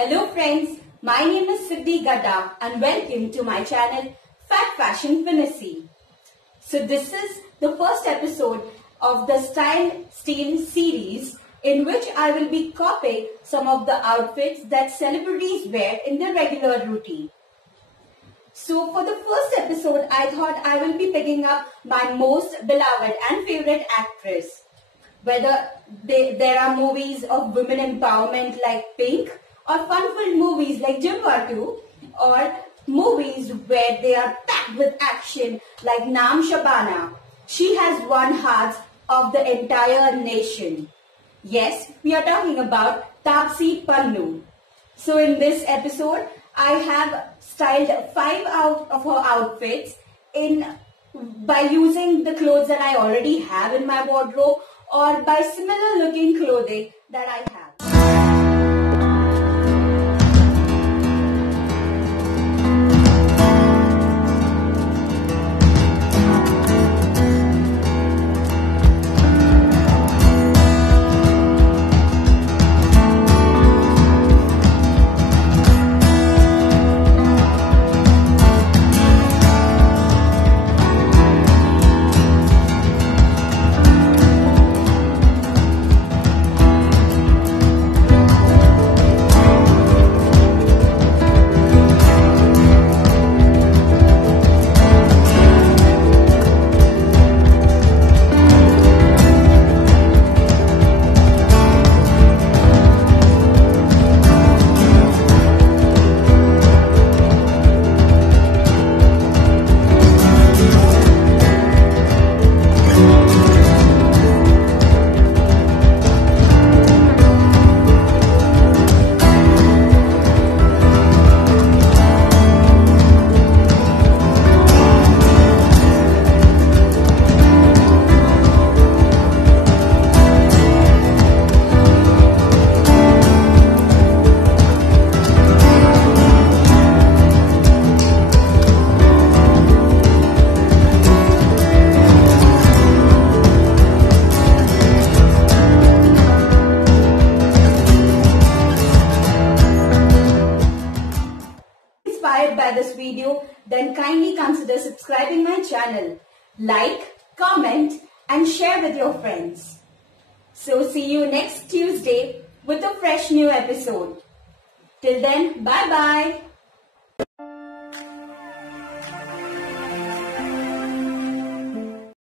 Hello friends, my name is siddhigada and welcome to my channel Fat Fashion Fantasy. So this is the first episode of the Style Steal series in which I will be copying some of the outfits that celebrities wear in their regular routine. So for the first episode, I thought I will be picking up my most beloved and favorite actress. Whether there are movies of women empowerment like Pink, or fun-filled movies like Jim 2, or movies where they are packed with action like Naam Shabana. She has won hearts of the entire nation. Yes, we are talking about Tapsee Pannu. So in this episode, I have styled 5 out of her outfits by using the clothes that I already have in my wardrobe or by similar looking clothing that I have. Inspired by this video, then kindly consider subscribing my channel. Like, comment and share with your friends. So see you next Tuesday with a fresh new episode. Till then, bye bye.